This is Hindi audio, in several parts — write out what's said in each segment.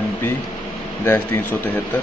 MP-373۔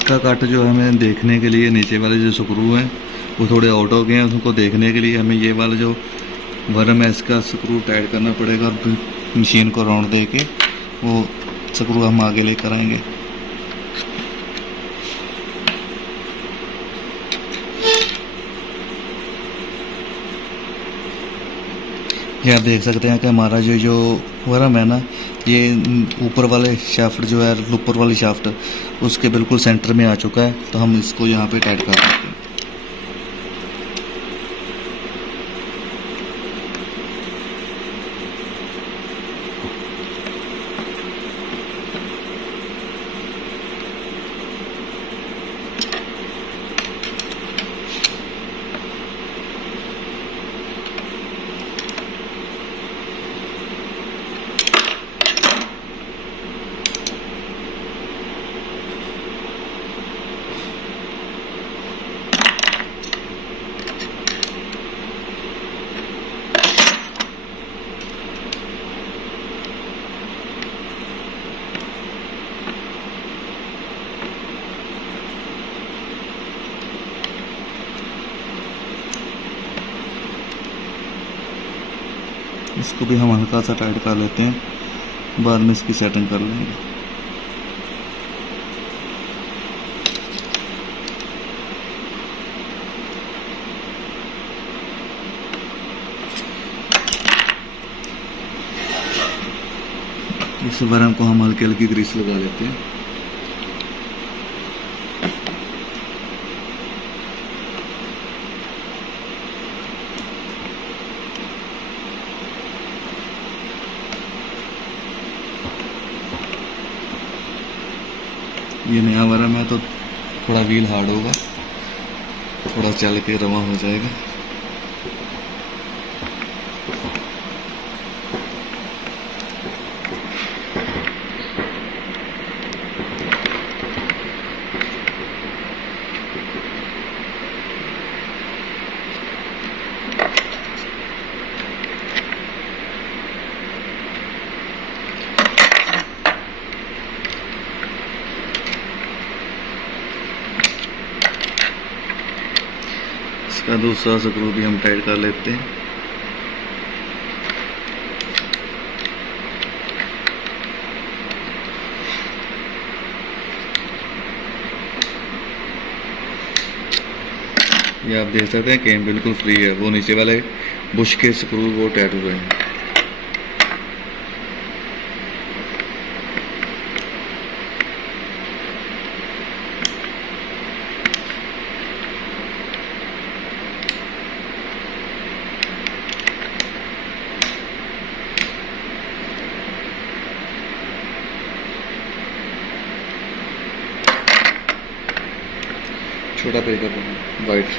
इसका कट जो है हमें देखने के लिए नीचे वाले जो स्क्रू हैं वो थोड़े आउट हो गए हैं, उनको देखने के लिए हमें ये वाला जो वर्म है इसका स्क्रू टाइट करना पड़ेगा और मशीन को राउंड दे के वो स्क्रू हम आगे लेकर आएंगे। ये आप देख सकते हैं कि हमारा जो वर्म है ना, ये ऊपर वाले शाफ्ट जो है, ऊपर वाली शाफ्ट उसके बिल्कुल सेंटर में आ चुका है, तो हम इसको यहाँ पे टाइट कर सकते हैं। इसको भी हम हल्का सा टाइट कर लेते हैं, बाद में इसकी सेटिंग कर लेंगे। इस वर्म को हम हल्की हल्की ग्रीस लगा लेते हैं। ये नया वर्म है तो थोड़ा व्हील हार्ड होगा, थोड़ा चल के रवा हो जाएगा। इसका दूसरा स्क्रू भी हम टाइट कर लेते हैं। ये आप देख सकते हैं केम बिल्कुल फ्री है, वो नीचे वाले बुश के स्क्रू वो टाइट हुए हैं। छोटा पिकअप है वाइट।